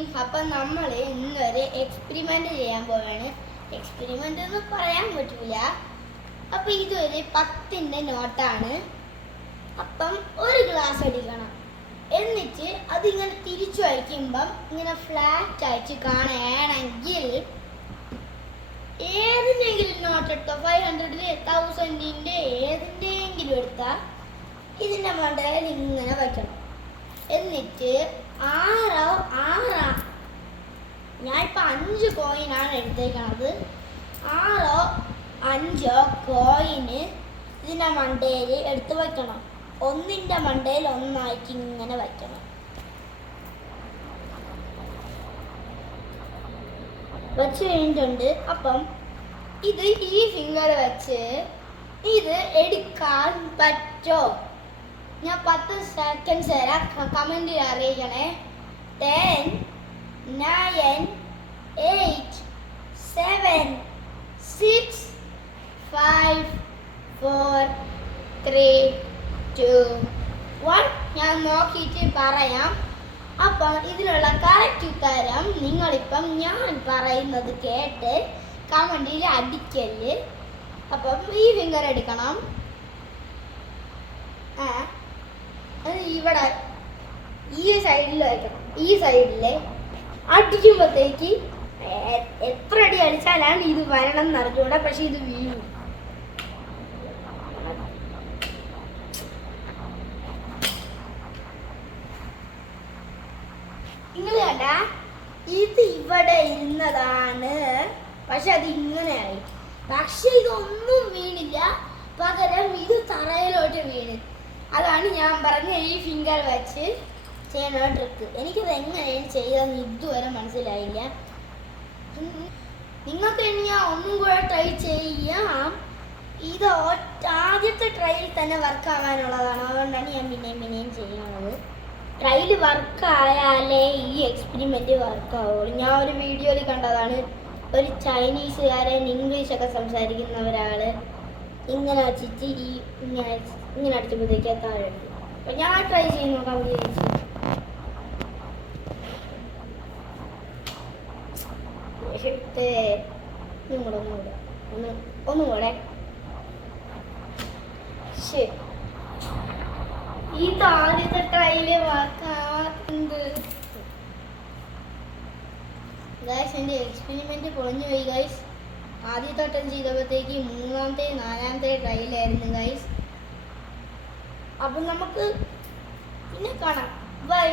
Morning. അപ്പം നമ്മൾ ഇന്നൊരു എക്സ്പെരിമെന്റ് ചെയ്യാൻ പോവാണ്. എക്സ്പെരിമെന്റ് എന്ന് പറയാൻ പറ്റില്ല. അപ്പം ഇതൊരു 10ന്റെ നോട്ടാണ്. അപ്പം ഒരു ഗ്ലാസ് അടിക്കണം. എന്നിട്ട് അതിങ്ങനെ തിരിച്ചു വയ്ക്കുമ്പം ഇങ്ങനെ ഫ്ലാറ്റ് ആയിട്ട് കാണുകയാണെങ്കിൽ ഏതിനെങ്കിലും നോട്ട് എടുത്തോ, 500 1000ന്റെ ഏതിൻ്റെയെങ്കിലും എടുത്താൽ ഇതിൻ്റെ മണ്ടയിൽ ഇങ്ങനെ വയ്ക്കണം. എന്നിട്ട് ഞാനിപ്പോൾ 5 കോയിനാണ് എടുത്തേക്കണത്. 6 5 കോയിന് ഇതിൻ്റെ മണ്ടയിൽ എടുത്ത് വയ്ക്കണം. ഒന്നിൻ്റെ മണ്ടയിൽ ഒന്നായിട്ട് ഇങ്ങനെ വയ്ക്കണം. വെച്ച് കഴിഞ്ഞിട്ടുണ്ട്. അപ്പം ഇത് ഈ ഫിംഗർ വെച്ച് ഇത് എടുക്കാൻ പറ്റോ? ഞാൻ 10 സെക്കൻഡ്സ് തരാം, കമൻറ്റിൽ അറിയിക്കണേ. 10 9 8 7 6 5 4 3 2 1. ഞാൻ നോക്കിയിട്ട് പറയാം. അപ്പം ഇതിനുള്ള കറക്റ്റ് ഉത്തരം നിങ്ങളിപ്പം ഞാൻ പറയുന്നത് കേട്ട് കമൻറ്റിൽ അടിക്കല്. അപ്പം ഈ ഫിംഗർ എടുക്കണം. ഇവിടെ ഈ സൈഡിൽ വയ്ക്കണം. ഈ സൈഡിൽ അടിക്കുമ്പോഴത്തേക്ക് എത്ര അടി അടിച്ചാലാണ് ഇത് വരണം എന്ന് അറിഞ്ഞൂടാ, പക്ഷെ ഇത് വീഴും. നിങ്ങൾ കണ്ട, ഇത് ഇവിടെ ഇരുന്നതാണ്, പക്ഷെ അത് ഇങ്ങനെയായി. പക്ഷെ ഇതൊന്നും വീണില്ല, പകരം ഇത് തറയിലോട്ട് വീണ്. അതാണ് ഞാൻ പറഞ്ഞ ഈ ഫിംഗർ വെച്ച് ചെയ്യണ ട്രിക്ക്. എനിക്കത് എങ്ങനെയാണ് ചെയ്തതെന്ന് ഇതുവരെ മനസ്സിലായില്ല. നിങ്ങൾക്ക് ഞാൻ ഒന്നും കൂടെ ട്രൈ ചെയ്യാം. ഇത് ആദ്യത്തെ ട്രയൽ തന്നെ വർക്ക് ആവാനുള്ളതാണ്, അതുകൊണ്ടാണ് ഞാൻ പിന്നെയും ചെയ്യുന്നത്. ട്രയൽ വർക്കായാലേ ഈ എക്സ്പെരിമെൻറ്റ് വർക്കാവുള്ളൂ. ഞാൻ ഒരു വീഡിയോയിൽ കണ്ടതാണ്, ഒരു ചൈനീസുകാരൻ ഇംഗ്ലീഷൊക്കെ സംസാരിക്കുന്ന ഒരാൾ ഇങ്ങനെ വെച്ചിട്ട് ഇങ്ങനെ അടിച്ചപ്പോഴത്തേക്ക് താഴെ ഉണ്ട്. അപ്പം ഞാൻ ട്രൈ ചെയ്ത് നോക്കാൻ വിചാരിച്ചു. ഒന്നുകൂടെ ശരി. ഇത് ആദ്യത്തെ ട്രയല് വർക്കാകുന്നത്. ഗൈസ്, എൻ്റെ എക്സ്പെരിമെൻറ്റ് പൊളിഞ്ഞു പോയി ഗൈസ്. ആദ്യത്തെ അറ്റം ചെയ്തപ്പോഴത്തേക്ക് 3ാമത്തെ 4ാമത്തെ ട്രയലായിരുന്നു ഗൈസ്. അപ്പം നമുക്ക് പിന്നെ കാണാം. ബൈ.